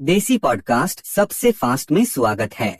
देसी पॉडकास्ट सबसे फास्ट में स्वागत है।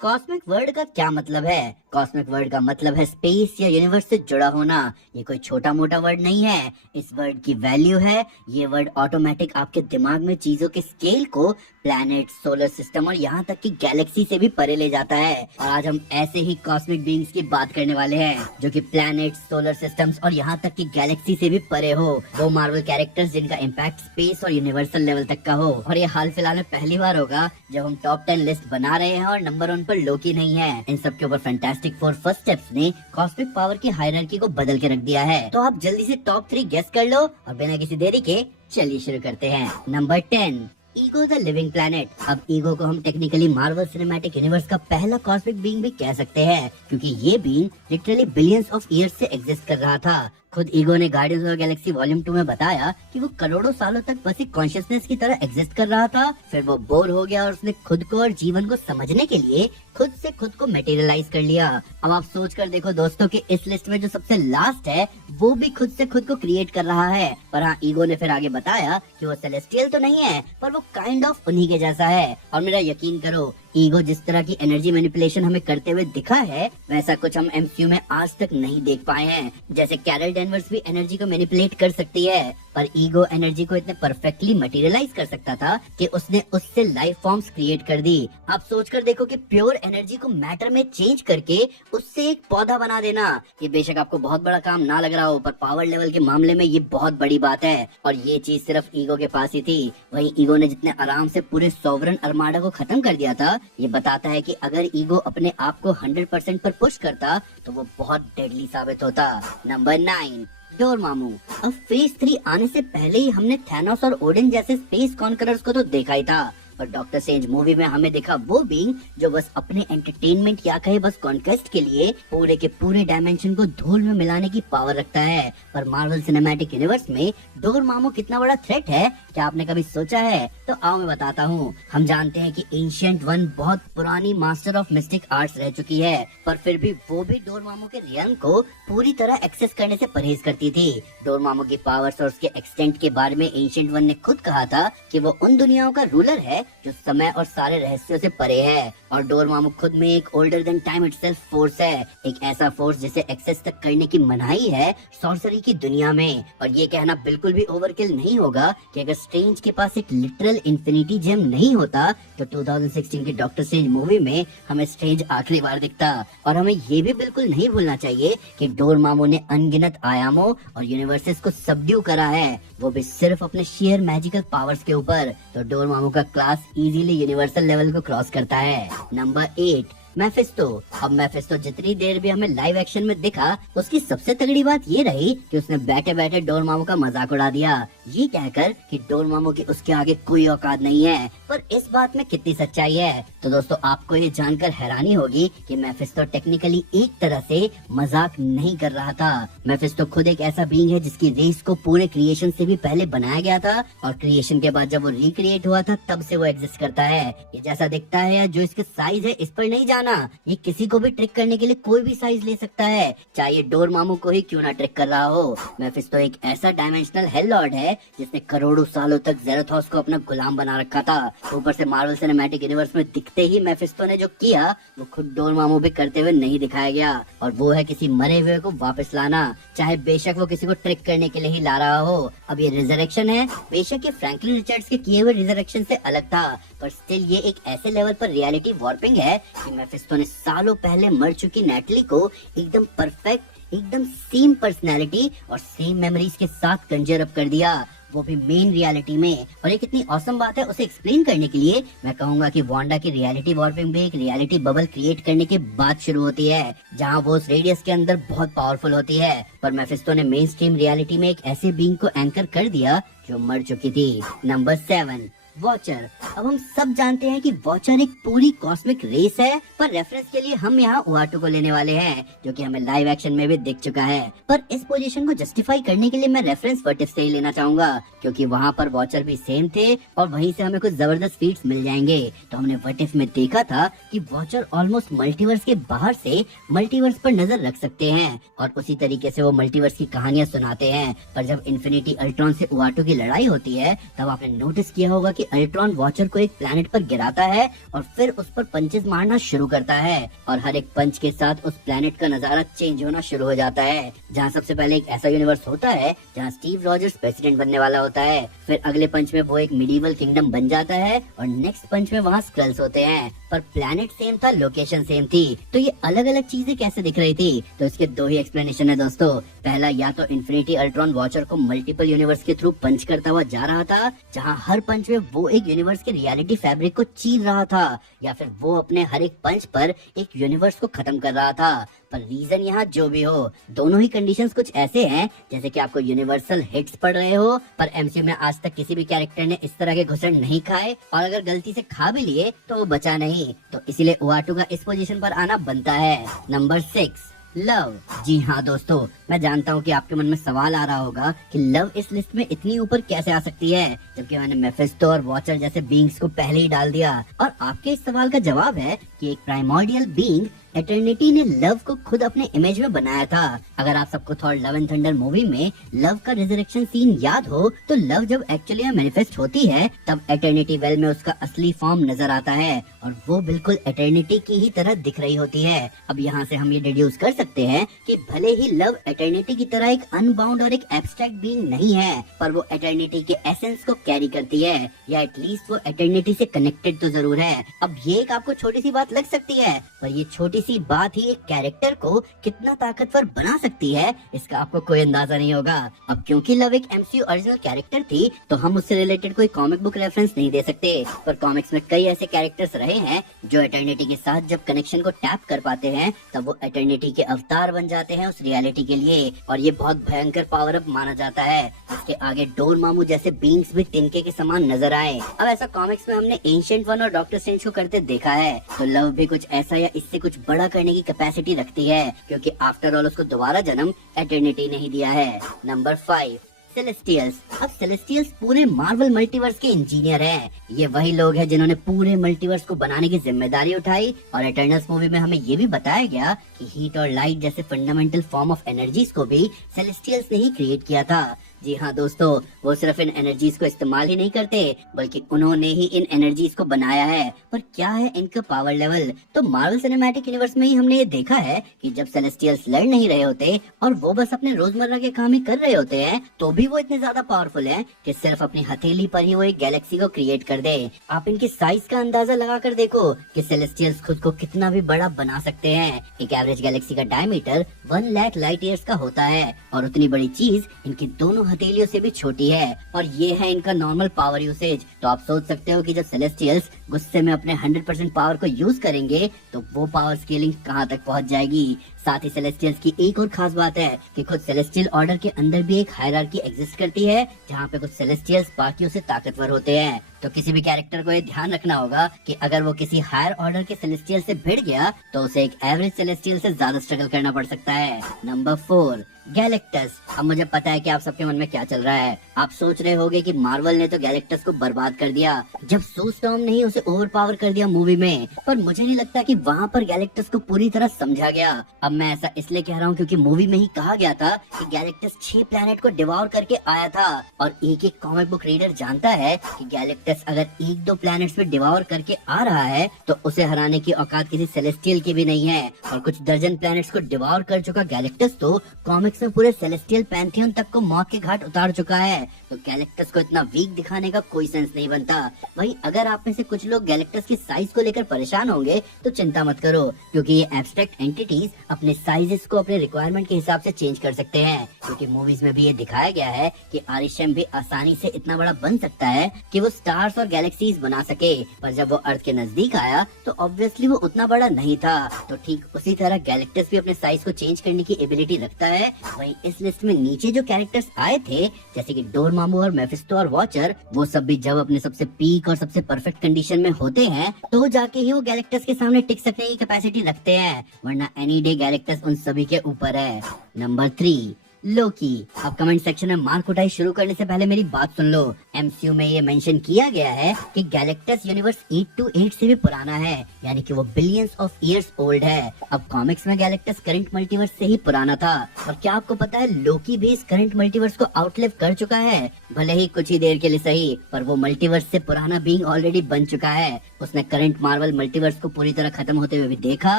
कॉस्मिक वर्ड का क्या मतलब है? कॉस्मिक वर्ड का मतलब है स्पेस या यूनिवर्स से जुड़ा होना। ये कोई छोटा मोटा वर्ड नहीं है। इस वर्ड की वैल्यू है, ये वर्ड ऑटोमेटिक आपके दिमाग में चीजों के स्केल को प्लैनेट, सोलर सिस्टम और यहाँ तक कि गैलेक्सी से भी परे ले जाता है। और आज हम ऐसे ही कॉस्मिक बीइंग्स की बात करने वाले हैं जो कि प्लैनेट, सोलर सिस्टम्स और यहाँ तक कि गैलेक्सी से भी परे हो। वो मार्वल कैरेक्टर्स जिनका इम्पैक्ट स्पेस और यूनिवर्सल लेवल तक का हो। और ये हाल फिलहाल में पहली बार होगा जब हम टॉप 10 लिस्ट बना रहे हैं और नंबर 1 पर लोकी नहीं है। इन सब के ऊपर फैंटास्टिक फोर फर्स्ट स्टेप्स ने कॉस्मिक पावर की हायरार्की को बदल के रख दिया है। तो आप जल्दी से टॉप 3 गेस कर लो और बिना किसी देरी के चलिए शुरू करते हैं। Number 10, ego the living planet. अब ईगो को हम टेक्निकली मार्वल सिनेमैटिक यूनिवर्स का पहला कॉस्मिक बीइंग भी कह सकते हैं, क्योंकि ये being literally billions of years से एग्जिस्ट कर रहा था। खुद ईगो ने guardians of the Galaxy volume 2 में बताया कि वो करोड़ों सालों तक बस एक कॉन्शियसनेस की तरह एग्जिस्ट कर रहा था। फिर वो बोर हो गया और उसने खुद को और जीवन को समझने के लिए खुद से खुद को मटेरियलाइज कर लिया। अब आप सोच कर देखो दोस्तों कि इस लिस्ट में जो सबसे लास्ट है वो भी खुद से खुद को क्रिएट कर रहा है। पर हाँ, ईगो ने फिर आगे बताया कि वो सेलेस्टियल तो नहीं है, पर वो काइंड ऑफ उन्हीं के जैसा है। और मेरा यकीन करो, ईगो जिस तरह की एनर्जी मैनिपुलेशन हमें करते हुए दिखा है, वैसा कुछ हम एमसीयू में आज तक नहीं देख पाए हैं। जैसे कैरल डेनवर्स भी एनर्जी को मैनिपुलेट कर सकती है, पर ईगो एनर्जी को इतने परफेक्टली मटेरियलाइज कर सकता था कि उसने उससे लाइफ फॉर्म्स क्रिएट कर दी। आप सोचकर देखो कि प्योर एनर्जी को मैटर में चेंज करके उससे एक पौधा बना देना, ये बेशक आपको बहुत बड़ा काम ना लग रहा हो, पर पावर लेवल के मामले में ये बहुत बड़ी बात है। और ये चीज सिर्फ ईगो के पास ही थी। वहीं ईगो ने जितने आराम से पूरे सॉवरन अर्माडा को खत्म कर दिया था, ये बताता है कि अगर ईगो अपने आप को 100% पर पुश करता तो वो बहुत डेडली साबित होता। Number 9, Dormammu. अब फेज 3 आने से पहले ही हमने थैनोस और ओडिन जैसे स्पेस कॉन्करर्स को तो देखा ही था, पर डॉक्टर स्ट्रेंज मूवी में हमें दिखा वो बीइंग जो बस अपने एंटरटेनमेंट या कहे बस कॉन्क्वेस्ट के लिए पूरे के पूरे डायमेंशन को धूल में मिलाने की पावर रखता है। पर मार्वल सिनेमैटिक यूनिवर्स में डोरमामू कितना बड़ा थ्रेट है, क्या आपने कभी सोचा है? तो आओ मैं बताता हूँ। हम जानते हैं कि एंशिएंट वन बहुत पुरानी मास्टर ऑफ मिस्टिक आर्ट्स रह चुकी है, पर फिर भी वो भी डोरमामू के रियल्म को पूरी तरह एक्सेस करने से परहेज करती थी। डोरमामू की पावर्स और उसके एक्सटेंट के बारे में एंशिएंट वन ने खुद कहा था कि वो उन दुनियाओं का रूलर है जो समय और सारे रहस्यों से परे है। और डोरमामू खुद में एक older than time itself force है, एक ऐसा फोर्स जिसे एक्सेस तक करने की मनाही है सॉर्सरी की दुनिया में। और ये कहना बिल्कुल भी ओवरकिल नहीं होगा कि अगर स्ट्रेंज के पास एक लिटरल इंफिनिटी जेम नहीं होता तो 2016 की डॉक्टर स्ट्रेंज मूवी में हमें स्ट्रेंज आखिरी बार दिखता। और हमें ये भी बिल्कुल नहीं भूलना चाहिए कि डोरमामू ने अनगिनत आयामों और यूनिवर्सेस को सबड्यू करा है, वो भी सिर्फ अपने शेयर मैजिकल पावर्स के ऊपर। तो डोरमामू का क्लास इजीली यूनिवर्सल लेवल को क्रॉस करता है। नंबर 8, मैफिस्टो। अब मैफिस्टो जितनी देर भी हमें लाइव एक्शन में दिखा, उसकी सबसे तगड़ी बात ये रही कि उसने बैठे बैठे डोरमामू का मजाक उड़ा दिया, ये कहकर कि डोरमामू की उसके आगे कोई औकात नहीं है। पर इस बात में कितनी सच्चाई है? तो दोस्तों, आपको ये जानकर हैरानी होगी कि मैफिस्टो टेक्निकली एक तरह से मजाक नहीं कर रहा था। मैफिस्टो खुद एक ऐसा बीइंग है जिसकी रेस को पूरे क्रिएशन से भी पहले बनाया गया था, और क्रिएशन के बाद जब वो रिक्रिएट हुआ था तब से वो एग्जिस्ट करता है। ये जैसा दिखता है या जो इसके साइज है, इस पर नहीं जाना। ये किसी को भी ट्रिक करने के लिए कोई भी साइज ले सकता है, चाहे ये डोरमामू को ही क्यों ना ट्रिक कर रहा हो। मैफिस्टो एक ऐसा डायमेंशनल हेल लॉर्ड है जिसने करोड़ों सालों तक जेरेथोस को अपना गुलाम बना रखा था। ऊपर से मार्वल सिनेमैटिक यूनिवर्स में दिखते ही मैफिस्टो ने जो किया वो खुद डोरमामू भी करते हुए नहीं दिखाया गया, और वो है किसी मरे हुए को वापस लाना, चाहे बेशक वो किसी को ट्रिक करने के लिए ही ला रहा हो। अब ये रिजरेक्शन है, बेशक ये फ्रैंकलिन रिचर्ड्स के किए हुए रिजरेक्शन से अलग था, पर स्टिल ये एक ऐसे लेवल पर रियलिटी वॉर्पिंग है कि मैफिस्टो ने सालों पहले मर चुकी नेटली को एकदम परफेक्ट, एकदम सेम पर्सनैलिटी और सेम मेमोरीज के साथ कंजर अप कर दिया, वो भी मेन रियलिटी में। और एक इतनी औसम बात है, उसे एक्सप्लेन करने के लिए मैं कहूंगा कि वांडा की रियलिटी वॉर्पिंग भी एक रियलिटी बबल क्रिएट करने के बाद शुरू होती है, जहां वो उस रेडियस के अंदर बहुत पावरफुल होती है। पर मैफिस्टो ने मेन स्ट्रीम रियलिटी में एक ऐसे बीइंग को एंकर कर दिया जो मर चुकी थी। Number 7, watcher. अब हम सब जानते हैं कि वॉचर एक पूरी कॉस्मिक रेस है, पर रेफरेंस के लिए हम यहाँ उआटू को लेने वाले हैं, जो कि हमें लाइव एक्शन में भी दिख चुका है। पर इस पोजीशन को जस्टिफाई करने के लिए मैं रेफरेंस वर्टिफ से ही लेना चाहूंगा, क्योंकि वहाँ पर वॉचर भी सेम थे और वहीं से हमें कुछ जबरदस्त फीट्स मिल जाएंगे। तो हमने वर्टिफ में देखा था कि वॉचर ऑलमोस्ट मल्टीवर्स के बाहर से मल्टीवर्स पर नजर रख सकते हैं, और उसी तरीके से वो मल्टीवर्स की कहानियां सुनाते हैं। पर जब इन्फिनिटी अल्ट्रॉन से उआटू की लड़ाई होती है, तब आपने नोटिस किया होगा कि अल्ट्रॉन वॉचर को एक प्लेनेट पर गिराता है और फिर उस पर पंचेस मारना शुरू करता है और हर एक पंच के साथ उस प्लेनेट का नजारा चेंज होना शुरू हो जाता है। जहाँ सबसे पहले एक ऐसा यूनिवर्स होता है जहाँ स्टीव रॉजर्स प्रेसिडेंट बनने वाला होता है, फिर अगले पंच में वो एक मिडीवल किंगडम बन जाता है और नेक्स्ट पंच में वहाँ स्क्रल्स होते हैं, पर प्लेनेट सेम था, लोकेशन सेम थी। तो ये अलग अलग चीजें कैसे दिख रही थी? तो इसके दो ही एक्सप्लेनेशन है दोस्तों। पहला, या तो इन्फिनिटी अल्ट्रॉन वॉचर को मल्टीपल यूनिवर्स के थ्रू पंच करता हुआ जा रहा था, जहाँ हर पंच में वो एक यूनिवर्स के रियलिटी फैब्रिक को चीर रहा था, या फिर वो अपने हर एक पंच पर एक यूनिवर्स को खत्म कर रहा था। पर रीजन यहाँ जो भी हो, दोनों ही कंडीशंस कुछ ऐसे हैं जैसे कि आपको यूनिवर्सल हिट्स पड़ रहे हो, पर एमसीयू में आज तक किसी भी कैरेक्टर ने इस तरह के घुसड़ नहीं खाए, और अगर गलती से खा भी लिए तो वो बचा नहीं। तो इसीलिए ओआटू का इस पोजीशन पर आना बनता है। Number 6, love. जी हाँ दोस्तों, मैं जानता हूँ कि आपके मन में सवाल आ रहा होगा कि लव इस लिस्ट में इतनी ऊपर कैसे आ सकती है, जबकि मैंने मेफिस्टो और वॉचर जैसे बीइंग्स को पहले ही डाल दिया। और आपके इस सवाल का जवाब है कि एक प्राइमोर्डियल बीइंग एटर्निटी ने लव को खुद अपने इमेज में बनाया था। अगर आप सबको Thor love and thunder movie में लव का रिजरेक्शन सीन याद हो, तो लव जब एक्चुअली मैनिफेस्ट होती है तब एटर्निटी वेल में उसका असली फॉर्म नजर आता है और वो बिल्कुल एटर्निटी की ही तरह दिख रही होती है। अब यहाँ से हम ये डिड्यूस कर सकते हैं कि भले ही लव एटर्निटी की तरह एक अनबाउंड और एक एब्स्ट्रैक्ट बीइंग नहीं है, पर वो एटर्निटी के एसेंस को कैरी करती है, या एटलीस्ट वो एटर्निटी से कनेक्टेड तो जरूर है। अब ये एक आपको छोटी सी बात लग सकती है, पर ये छोटी सी बात ही एक कैरेक्टर को कितना ताकतवर बना सकती है, इसका आपको कोई अंदाजा नहीं होगा। अब क्योंकि लव एक एमसीयू ओरिजिनल कैरेक्टर थी, तो हम उससे रिलेटेड कोई कॉमिक बुक रेफरेंस नहीं दे सकते, पर कॉमिक्स में कई ऐसे कैरेक्टर्स रहे हैं जो एटर्निटी के साथ जब कनेक्शन को टैप कर पाते हैं तब वो एटर्निटी के अवतार बन जाते हैं उस रियलिटी के लिए, और ये बहुत भयंकर पावर अप माना जाता है। इसके आगे डोरमामू जैसे बीइंग्स भी तिनके के समान नजर आए। अब ऐसा कॉमिक्स में हमने एंशिएंट वन और डॉक्टर स्ट्रेंज को करते देखा है, तो लव भी कुछ ऐसा या इससे कुछ बड़ा करने की कैपेसिटी रखती है, क्योंकि आफ्टर ऑल उसको दोबारा जन्म एटर्निटी ने ही दिया है। Number 5, celestials. अब सेलेस्टियल्स पूरे मार्वल मल्टीवर्स के इंजीनियर हैं। ये वही लोग हैं जिन्होंने पूरे मल्टीवर्स को बनाने की जिम्मेदारी उठाई, और इटर्नल्स मूवी में हमें ये भी बताया गया कि हीट और लाइट जैसे फंडामेंटल फॉर्म ऑफ एनर्जीज को भी सेलेस्टियल्स ने ही क्रिएट किया था। जी हाँ दोस्तों, वो सिर्फ इन एनर्जीज को इस्तेमाल ही नहीं करते, बल्कि उन्होंने ही इन एनर्जीज को बनाया है। पर क्या है इनका पावर लेवल? तो मार्वल सिनेमैटिक यूनिवर्स में ही हमने ये देखा है कि जब सेलेस्टियल्स लड़ नहीं रहे होते और वो बस अपने रोजमर्रा के काम ही कर रहे होते हैं, तो भी वो इतने ज्यादा पावरफुल हैं कि सिर्फ अपनी हथेली पर ही वो एक गैलेक्सी को क्रिएट कर दे। आप इनकी साइज का अंदाजा लगा कर देखो कि सेलेस्टियल्स खुद को कितना भी बड़ा बना सकते हैं। एक एवरेज गैलेक्सी का डायमीटर 1 लाख लाइट ईयर्स का होता है, और उतनी बड़ी चीज इनकी दोनों हथेलियों से भी छोटी है, और ये है इनका नॉर्मल पावर यूसेज। तो आप सोच सकते हो कि जब सेलेस्टियल्स गुस्से में अपने 100% पावर को यूज करेंगे तो वो पावर स्केलिंग कहाँ तक पहुँच जाएगी। साथ ही सेलेस्टियल्स की एक और खास बात है कि खुद सेलेस्टियल ऑर्डर के अंदर भी एक हायरार्की एग्जिस्ट करती है, जहाँ पे कुछ सेलेस्टियल्स बाकियों से ताकतवर होते हैं। तो किसी भी कैरेक्टर को ये ध्यान रखना होगा कि अगर वो किसी हायर ऑर्डर के सेलेस्टियल से भिड़ गया तो उसे एक एवरेज सेलेस्टियल से ज्यादा स्ट्रगल करना पड़ सकता है। Number 4, Galactus. अब मुझे पता है कि आप सबके मन में क्या चल रहा है। आप सोच रहे होंगे कि मार्वल ने तो गैलेक्टस को बर्बाद कर दिया जब सू स्टॉर्म ने ही उसे ओवर पावर कर दिया मूवी में, पर मुझे नहीं लगता कि वहाँ पर गैलेक्टस को पूरी तरह समझा गया। अब मैं ऐसा इसलिए कह रहा हूँ क्योंकि मूवी में ही कहा गया था कि गैलेक्टस 6 प्लैनेट को डिवॉर करके आया था, और एक एक कॉमिक बुक रीडर जानता है कि गैलेक्टस अगर 1-2 प्लैनेट्स पे डिवॉर करके आ रहा है तो उसे हराने की औकात किसी सेलेस्टियल की भी नहीं है। और कुछ दर्जन प्लैनेट्स को डिवॉर कर चुका गैलेक्टस तो कॉमिक्स में पूरे सेलेस्टियल पैंथियन तक को मौत के घाट उतार चुका है, तो गैलेक्टस को इतना वीक दिखाने का कोई सेंस नहीं बनता। वहीं अगर आप में से कुछ लोग गैलेक्टस की साइज को लेकर परेशान होंगे तो चिंता मत करो, क्योंकि ये एब्स्ट्रैक्ट एंटिटीज अपने साइजेस को अपने रिक्वायरमेंट के हिसाब से चेंज कर सकते हैं, क्योंकि मूवीज में भी ये दिखाया गया है कि आरिशम भी आसानी से इतना बड़ा बन सकता है कि वो स्टार्स और गैलेक्सीज बना सके, पर जब वो अर्थ के नजदीक आया तो ऑब्वियसली वो उतना बड़ा नहीं था। तो ठीक उसी तरह गैलेक्टस भी अपने साइज को चेंज करने की एबिलिटी रखता है। वहीं इस लिस्ट में नीचे जो कैरेक्टर्स आए थे जैसे कि डोरमामू और मेफिस्टो और वॉचर, वो सब भी जब अपने सबसे पीक और सबसे परफेक्ट कंडीशन में होते हैं तो जाके ही वो गैलेक्टस के सामने टिक सकने की कैपेसिटी रखते हैं, वरना एनी डे गैलेक्टस उन सभी के ऊपर है। नंबर 3, लोकी। अब कमेंट सेक्शन में मार कुटाई शुरू करने से पहले मेरी बात सुन लो। एमसीयू में ये मेंशन किया गया है कि गैलेक्टस यूनिवर्स 828 से भी पुराना है, यानी कि वो बिलियंस ऑफ ईयर्स ओल्ड है। अब कॉमिक्स में गैलेक्टस करंट मल्टीवर्स से ही पुराना था। और क्या आपको पता है लोकी भी इस करंट मल्टीवर्स को आउटलिव कर चुका है, भले ही कुछ ही देर के लिए सही, पर वो मल्टीवर्स से पुराना बीइंग ऑलरेडी बन चुका है। उसने करंट मार्वल मल्टीवर्स को पूरी तरह खत्म होते हुए भी देखा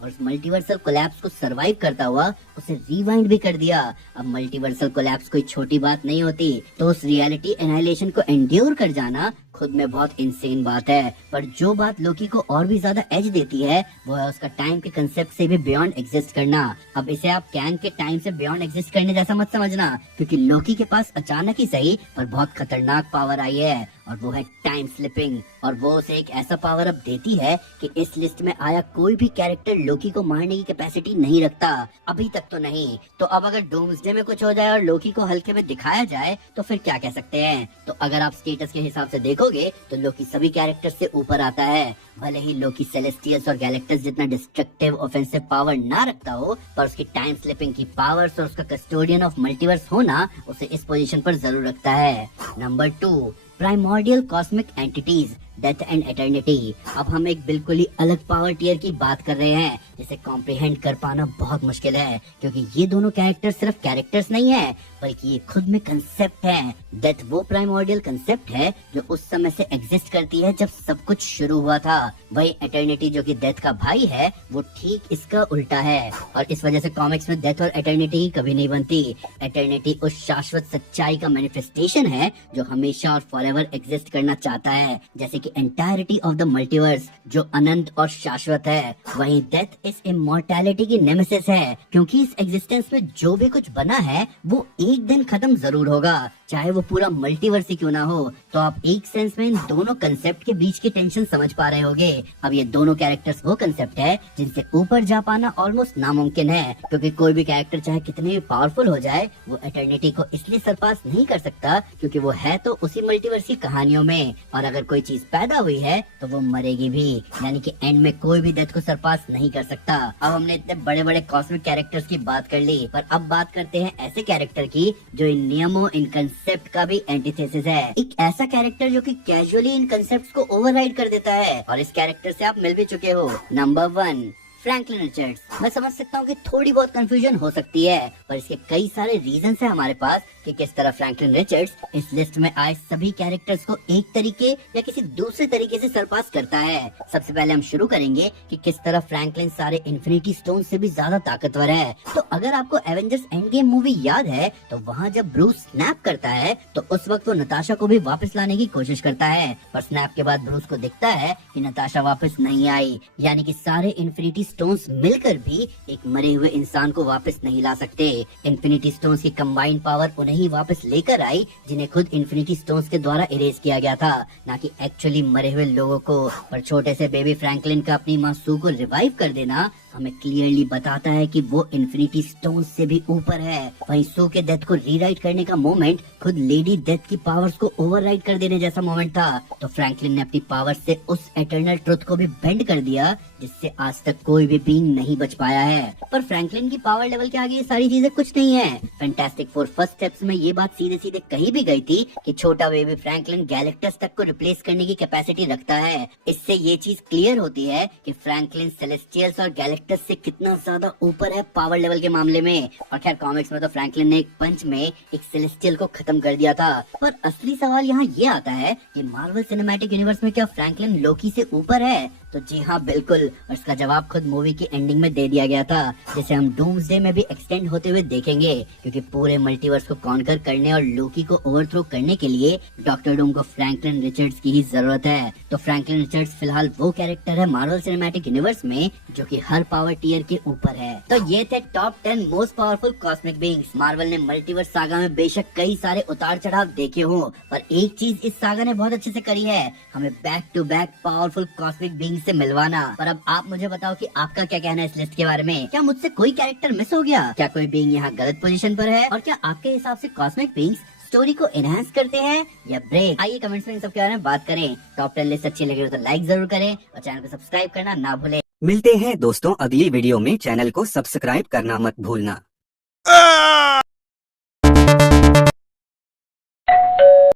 और उस मल्टीवर्सल कोलैप्स को सरवाइव करता हुआ उसे रिवाइंड भी कर दिया। अब मल्टीवर्सल कोलैप्स कोई छोटी बात नहीं होती, तो उस रियलिटी एनाइलेशन को एंड्योर कर जाना खुद में बहुत इंसेन बात है। पर जो बात लोकी को और भी ज्यादा एज देती है वो है उसका टाइम के कंसेप्ट से भी बियॉन्ड एग्जिस्ट करना। अब इसे आप कैंग के टाइम से बियॉन्ड एग्जिस्ट करने जैसा मत समझना, क्योंकि लोकी के पास अचानक ही सही पर बहुत खतरनाक पावर आई है और वो है टाइम स्लिपिंग। और वो उसे एक ऐसा पावर अप देती है कि इस लिस्ट में आया कोई भी कैरेक्टर लोकी को मारने की कैपेसिटी नहीं रखता, अभी तक तो नहीं। तो अब अगर डूम्सडे में कुछ हो जाए और लोकी को हल्के में दिखाया जाए तो फिर क्या कह सकते हैं। तो अगर आप स्टेटस के हिसाब से देखोगे तो लोकी सभी कैरेक्टर से ऊपर आता है। भले ही लोकी सेलेस्टियल्स और गैलेक्टस जितना डिस्ट्रक्टिव ऑफेंसिव पावर ना रखता हो, पर उसकी टाइम स्लिपिंग की पावर्स और उसका कस्टोडियन ऑफ मल्टीवर्स होना उसे इस पोजीशन पर जरूर रखता है। Number 2, primordial cosmic entities, death and eternity. अब हम एक बिल्कुल ही अलग पावर टियर की बात कर रहे हैं जिसे कॉम्प्रिहेंड कर पाना बहुत मुश्किल है, क्योंकि ये दोनों कैरेक्टर्स सिर्फ कैरेक्टर्स नहीं है बल्कि ये खुद में कंसेप्ट है। डेथ वो प्राइमोर्डियल कंसेप्ट है जो उस समय से एग्जिस्ट करती है जब सब कुछ शुरू हुआ था। वही एटर्निटी जो कि डेथ का भाई है वो ठीक इसका उल्टा है, और इस वजह से कॉमिक्स में डेथ और एटर्निटी कभी नहीं बनती। एटर्निटी उस शाश्वत सच्चाई का मैनिफेस्टेशन है जो हमेशा और फॉरएवर एग्जिस्ट करना चाहता है, जैसे कि एंटायरिटी ऑफ द मल्टीवर्स जो अनंत और शाश्वत है। वहीं डेथ इस इमॉर्टैलिटी की नेमेसिस है, क्योंकि इस एग्जिस्टेंस में जो भी कुछ बना है वो एक दिन खत्म जरूर होगा, चाहे वो पूरा मल्टीवर्स ही क्यों ना हो। तो आप एक सेंस में इन दोनों कंसेप्ट के बीच की टेंशन समझ पा रहे होगे। अब ये दोनों कैरेक्टर्स वो कंसेप्ट है जिनसे ऊपर जा पाना ऑलमोस्ट नामुमकिन है, क्योंकि कोई भी कैरेक्टर चाहे कितने भी पावरफुल हो जाए वो एटर्निटी को इसलिए सरपास नहीं कर सकता क्योंकि वो है तो उसी मल्टीवर्स की कहानियों में, और अगर कोई चीज पैदा हुई है तो वो मरेगी भी, यानी कि एंड में कोई भी डेथ को सरपास नहीं कर सकता। अब हमने इतने बड़े बड़े कॉस्मिक कैरेक्टर्स की बात कर ली, पर अब बात करते हैं ऐसे कैरेक्टर की जो इन नियमों इन कंसेप्ट का भी एंटीथेसिस है। एक ऐसा कैरेक्टर जो कि कैजुअली इन कंसेप्ट्स को ओवरराइड कर देता है, और इस कैरेक्टर से आप मिल भी चुके हो। Number 1, Franklin Richards. मैं समझ सकता हूँ कि थोड़ी बहुत कंफ्यूजन हो सकती है, पर इसके कई सारे रीजन है हमारे पास कि किस तरह फ्रैंकलिन रिचर्ड्स इस लिस्ट में आए सभी कैरेक्टर्स को एक तरीके या किसी दूसरे तरीके से सरपास करता है। सबसे पहले हम शुरू करेंगे कि किस तरह फ्रैंकलिन सारे इन्फिनिटी स्टोन से भी ज्यादा ताकतवर है। तो अगर आपको एवेंजर्स एंड गेम मूवी याद है तो वहाँ जब ब्रूस स्नैप करता है तो उस वक्त वो नताशा को भी वापस लाने की कोशिश करता है, पर स्नैप के बाद ब्रूस को दिखता है कि नताशा वापस नहीं आई, यानी कि सारे इन्फिनिटी स्टोन्स मिलकर भी एक मरे हुए इंसान को वापस नहीं ला सकते। इन्फिनिटी स्टोन्स की कंबाइंड पावर उन्हें ही वापस लेकर आई जिन्हें खुद इन्फिनिटी स्टोन्स के द्वारा इरेज किया गया था, ना कि एक्चुअली मरे हुए लोगों को। पर छोटे से बेबी फ्रैंकलिन का अपनी माँ सू को रिवाइव कर देना हमें क्लियरली बताता है कि वो इन्फिनिटी स्टोन्स से भी ऊपर है। वहीं सू के डेथ को रीराइट करने का मोमेंट खुद लेडी डेथ की पावर्स को ओवरराइड कर देने जैसा मोमेंट था। तो फ्रैंकलिन ने अपनी पावर से उस एटर्नल ट्रुथ को भी बेंड कर दिया जिससे आज तक कोई भी बीइंग नहीं बच पाया है। पर फ्रैंकलिन की पावर लेवल के आगे ये सारी चीजें कुछ नहीं है। फैंटास्टिक फोर फर्स्ट स्टेप्स में ये बात सीधे सीधे कही भी गई थी कि छोटा बेबी फ्रैंकलिन गैलेक्टस तक को रिप्लेस करने की कैपेसिटी रखता है। इससे ये चीज क्लियर होती है कि फ्रैंकलिन सेलेस्टियल्स और गैलेक्टस से कितना ज्यादा ऊपर है पावर लेवल के मामले में। और खैर कॉमिक्स में तो फ्रैंकलिन ने एक पंच में एक सेलेस्टियल को खत्म कर दिया था। पर असली सवाल यहाँ ये आता है कि मार्वल सिनेमैटिक यूनिवर्स में क्या फ्रैंकलिन लोकी से ऊपर है? तो जी हाँ बिल्कुल, और इसका जवाब खुद मूवी की एंडिंग में दे दिया गया था, जिसे हम डूम्सडे में भी एक्सटेंड होते हुए देखेंगे, क्योंकि पूरे मल्टीवर्स को कॉन्कर करने और लोकी को ओवरथ्रो करने के लिए डॉक्टर डूम को फ्रैंकलिन रिचर्ड्स की ही जरूरत है। तो फ्रैंकलिन रिचर्ड्स फिलहाल वो कैरेक्टर है मार्वल सिनेमैटिक यूनिवर्स में जो कि हर पावर टियर के ऊपर है। तो ये थे top 10 most powerful cosmic beings. Marvel ने मल्टीवर्स सागा में बेशक कई सारे उतार चढ़ाव देखे हो, पर एक चीज इस सागा ने बहुत अच्छे से करी है, हमें back to back powerful cosmic beings से मिलवाना। पर अब आप मुझे बताओ कि आपका क्या कहना है इस लिस्ट के बारे में? क्या मुझसे कोई कैरेक्टर मिस हो गया? क्या कोई बीइंग यहाँ गलत पोजीशन पर है? और क्या आपके हिसाब से कॉस्मिक बीइंग्स स्टोरी को एनहांस करते हैं या ब्रेक? आइए कमेंट्स में इन सब के बारे में बात करें। टॉप 10 लिस्ट अच्छी लगी हो तो लाइक जरूर करें और चैनल को सब्सक्राइब करना ना भूलें। मिलते हैं दोस्तों अगली वीडियो में। चैनल को सब्सक्राइब करना मत भूलना।